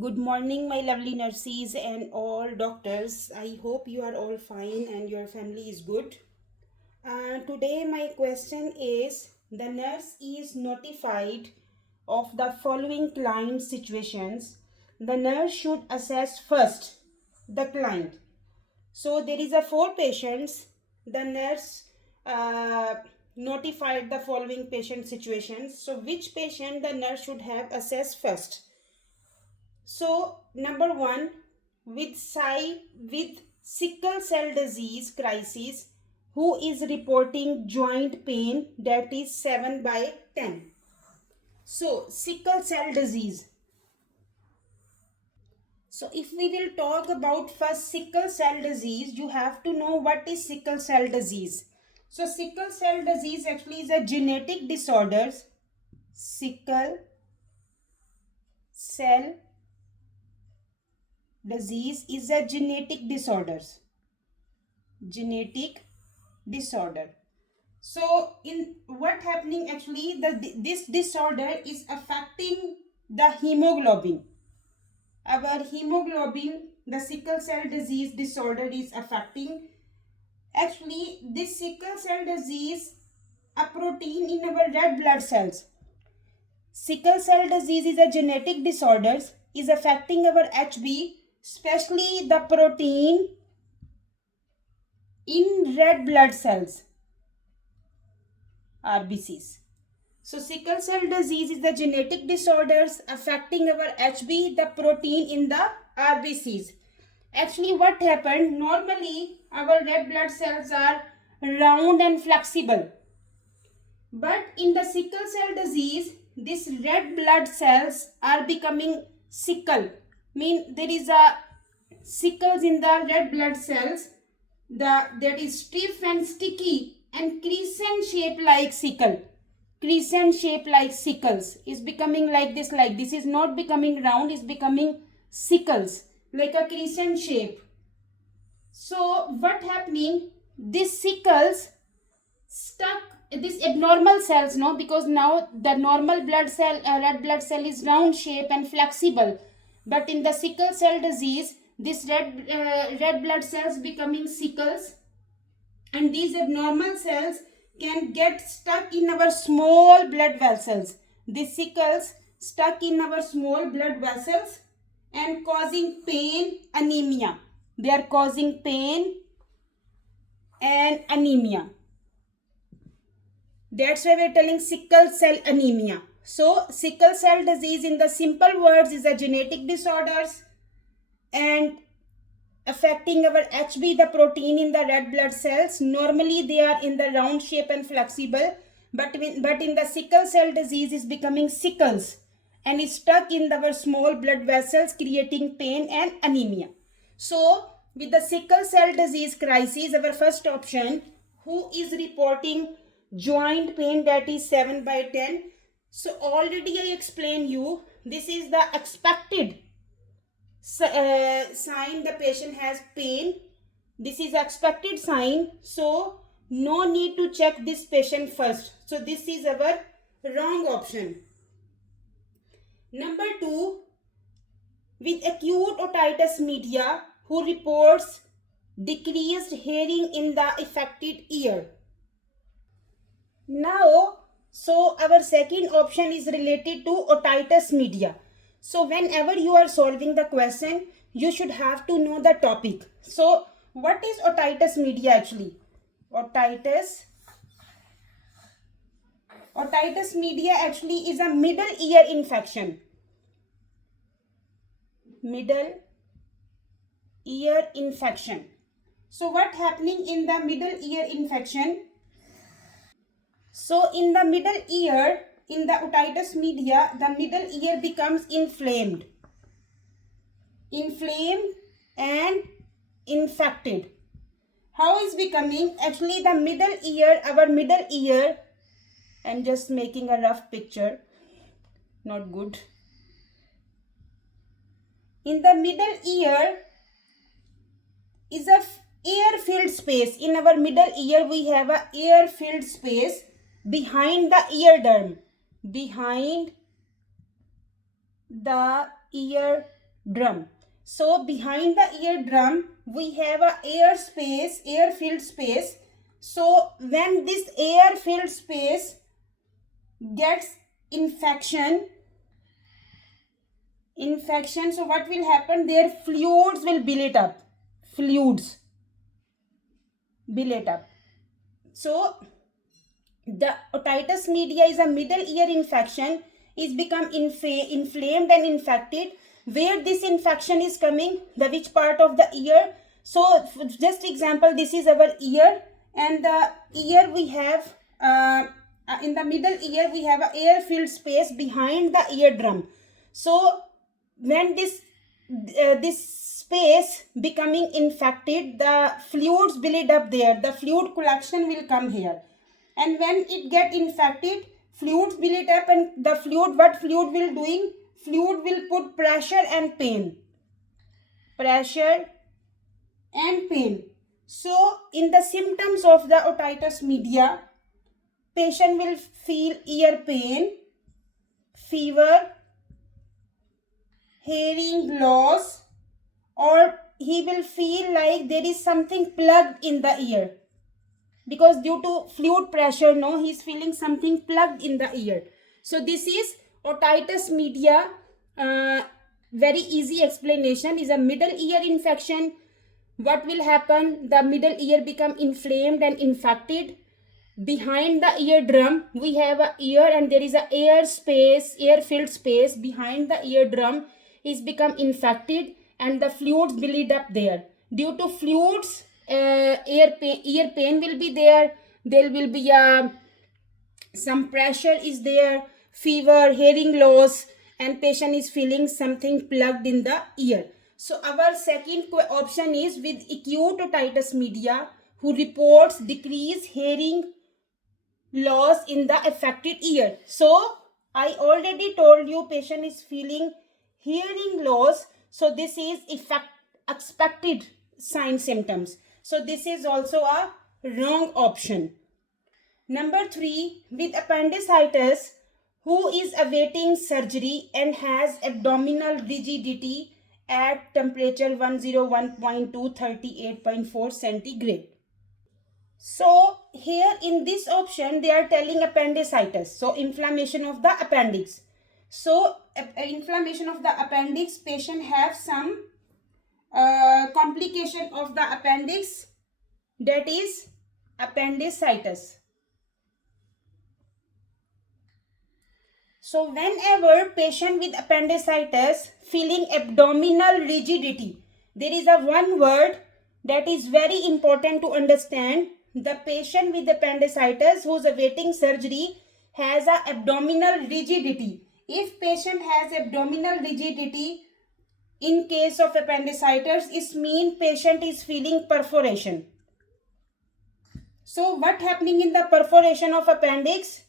Good morning, my lovely nurses and all doctors. I hope you are all fine and your family is good. Today, my question is the nurse is notified of the following client situations. The nurse should assess first the client. So, there is a four patients. The nurse uh, notified the following patient situations. So, which patient the nurse should have assessed first? So, number one, with sickle cell disease crisis, who is reporting joint pain that is 7 by 10. So, sickle cell disease. So, if we will talk about first sickle cell disease, you have to know what is sickle cell disease. So, sickle cell disease actually is a genetic disorder. Sickle cell disease is a genetic disorder. So in what happening actually, this disorder is affecting the hemoglobin. Our hemoglobin, the sickle cell disease disorder is affecting. Actually, this sickle cell disease, a protein in our red blood cells. Sickle cell disease is a genetic disorder, is affecting our HB, especially the protein in red blood cells, RBCs. So sickle cell disease is the genetic disorders affecting our HB, the protein in the RBCs. Actually, what happened? Normally, our red blood cells are round and flexible. But in the sickle cell disease, these red blood cells are becoming sickle. Mean there is a sickles in the red blood cells. That is stiff and sticky and crescent shape like sickle. Crescent shape like sickles is becoming like this is not becoming round, is becoming sickles like a crescent shape. So what happening, these sickles stuck this abnormal cells, no, because now the normal blood cell, red blood cell is round shape and flexible, but in the sickle cell disease this red blood cells becoming sickles, and these abnormal cells can get stuck in our small blood vessels. These sickles stuck in our small blood vessels and causing pain, anemia. They are causing pain and anemia. That's why we're telling sickle cell anemia. So sickle cell disease in the simple words is a genetic disorders and affecting our HB, the protein in the red blood cells. Normally they are in the round shape and flexible, but in the sickle cell disease is becoming sickles and is stuck in our small blood vessels, creating pain and anemia. So with the sickle cell disease crisis, our first option, who is reporting joint pain that is 7 by 10. So already I explained you, this is the expected sign the patient has pain. This is expected sign, so no need to check this patient first. So this is our wrong option. Number 2, with acute otitis media, who reports decreased hearing in the affected ear. Now, so our second option is related to otitis media. So whenever you are solving the question, you should have to know the topic. So what is otitis media actually? Otitis media actually is a middle ear infection. Middle ear infection. So what happening in the middle ear infection? So in the middle ear, in the otitis media, the middle ear becomes inflamed and infected. How is becoming? Actually the middle ear, our middle ear, I'm just making a rough picture, not good. In the middle ear is a air filled space. In our middle ear we have a air filled space behind the eardrum. Behind the eardrum. drum. So behind the eardrum, we have a air space, air-filled space. So when this air-filled space gets infection, so what will happen? Their fluids will build up. Fluids build up. So the otitis media is a middle ear infection, is become inflamed and infected. Where this infection is coming, the which part of the ear? So just example, this is our ear, and the ear we have in the middle ear we have a air filled space behind the eardrum. So when this space becoming infected, the fluids build up there, the fluid collection will come here, and when it get infected, fluids build up, and the fluid, what fluid will doing? Fluid will put pressure and pain. Pressure and pain. So in the symptoms of the otitis media, patient will feel ear pain, fever, hearing loss, or he will feel like there is something plugged in the ear, because due to fluid pressure, no, he is feeling something plugged in the ear. So this is otitis media. Very easy explanation is a middle ear infection. What will happen? The middle ear become inflamed and infected. Behind the eardrum, we have a ear, and there is a air space, air filled space behind the eardrum is become infected, and the fluids build up there. Due to fluids, ear pain will be there. There will be some pressure is there, fever, hearing loss, and patient is feeling something plugged in the ear. So our second option is with acute otitis media, who reports decreased hearing loss in the affected ear. So I already told you patient is feeling hearing loss. So this is expected sign symptoms. So this is also a wrong option. Number 3, with appendicitis, who is awaiting surgery and has abdominal rigidity at temperature 101.2 38.4 centigrade. So here in this option they are telling appendicitis, so inflammation of the appendix. So inflammation of the appendix, patient have some complication of the appendix, that is appendicitis. So whenever patient with appendicitis feeling abdominal rigidity, there is a one word that is very important to understand. The patient with appendicitis who is awaiting surgery has a abdominal rigidity. If patient has abdominal rigidity in case of appendicitis, it means patient is feeling perforation. So what happening in the perforation of appendix?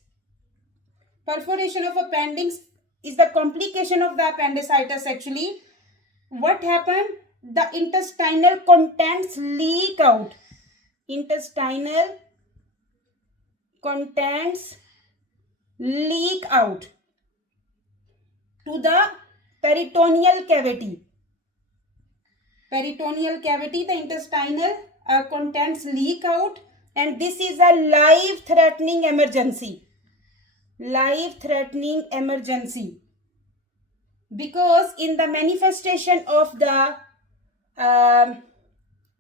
Perforation of appendix is the complication of the appendicitis actually. What happened? The intestinal contents leak out. Intestinal contents leak out to the peritoneal cavity. Peritoneal cavity, the intestinal contents leak out, and this is a life-threatening emergency. Life-threatening emergency, because in the manifestation of the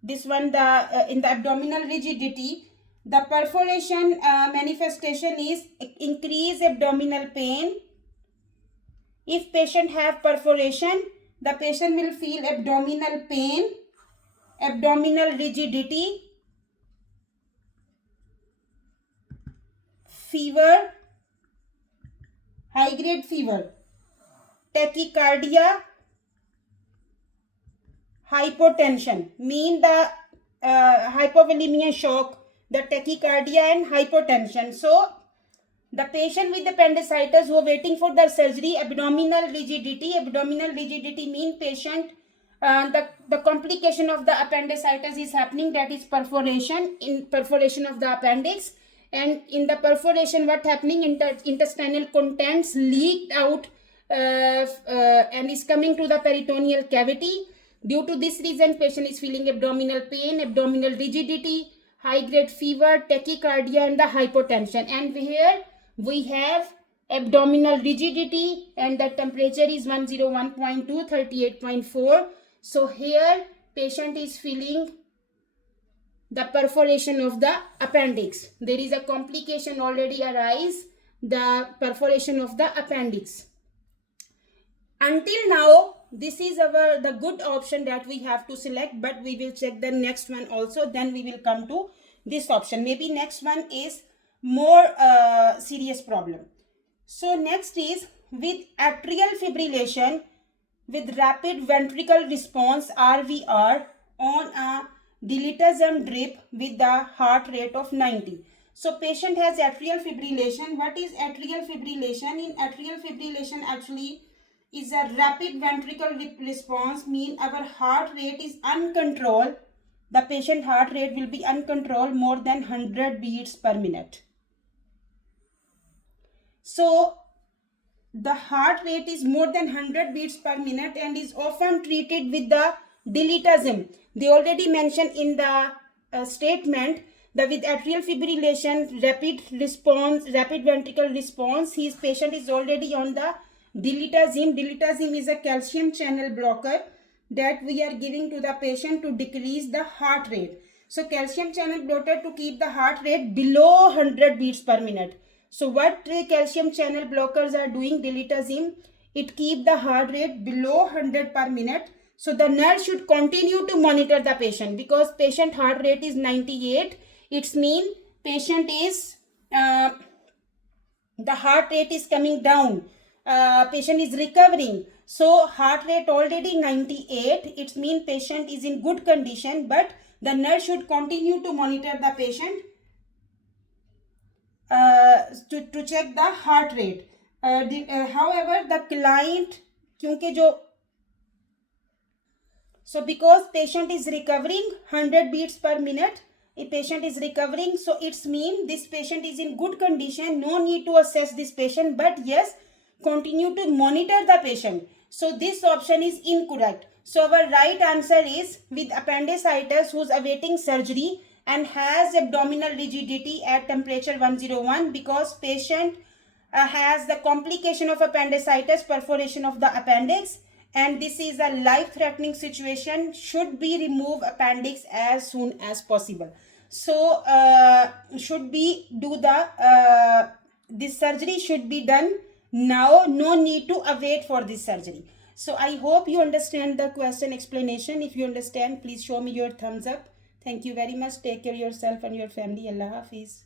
in the abdominal rigidity, the perforation manifestation is increased abdominal pain. If patient have perforation, the patient will feel abdominal pain, abdominal rigidity, fever, high grade fever, tachycardia, hypotension, mean the hypovolemia shock, the tachycardia and hypotension. So the patient with appendicitis who are waiting for the surgery, abdominal rigidity mean patient the complication of the appendicitis is happening, that is perforation of the appendix, and in the perforation what happening, intestinal contents leaked out and is coming to the peritoneal cavity. Due to this reason, patient is feeling abdominal pain, abdominal rigidity, high-grade fever, tachycardia, and the hypotension. And here we have abdominal rigidity, and the temperature is 101.2, 38.4. So here patient is feeling the perforation of the appendix. There is a complication already arise, the perforation of the appendix. Until now, this is the good option that we have to select, but we will check the next one also. Then we will come to this option. Maybe next one is more serious problem. So next is with atrial fibrillation with rapid ventricle response RVR on a dilitazem drip with the heart rate of 90. So patient has atrial fibrillation. What is atrial fibrillation? In atrial fibrillation actually is a rapid ventricle response, mean our heart rate is uncontrolled. The patient heart rate will be uncontrolled more than 100 beats per minute. So the heart rate is more than 100 beats per minute and is often treated with the dilitazem. They already mentioned in the statement that with atrial fibrillation, rapid ventricle response, his patient is already on the dilitazem. Dilitazem is a calcium channel blocker that we are giving to the patient to decrease the heart rate. So calcium channel blocker to keep the heart rate below 100 beats per minute. So what calcium channel blockers are doing, dilitazem, it keep the heart rate below 100 per minute. So the nurse should continue to monitor the patient because patient heart rate is 98. It's mean patient is, the heart rate is coming down. Patient is recovering. So heart rate already 98. It means patient is in good condition, but the nurse should continue to monitor the patient to check the heart rate. However, the client, so because patient is recovering 100 beats per minute, a patient is recovering, so it's mean this patient is in good condition. No need to assess this patient, but yes, continue to monitor the patient. So this option is incorrect. So our right answer is with appendicitis who's awaiting surgery and has abdominal rigidity at temperature 101 because patient has the complication of appendicitis, perforation of the appendix, and this is a life-threatening situation. Should be remove appendix as soon as possible. So should be do the this surgery should be done now. No need to await for this surgery. So I hope you understand the question explanation. If you understand, please show me your thumbs up. Thank you very much. Take care of yourself and your family. Allah Hafiz.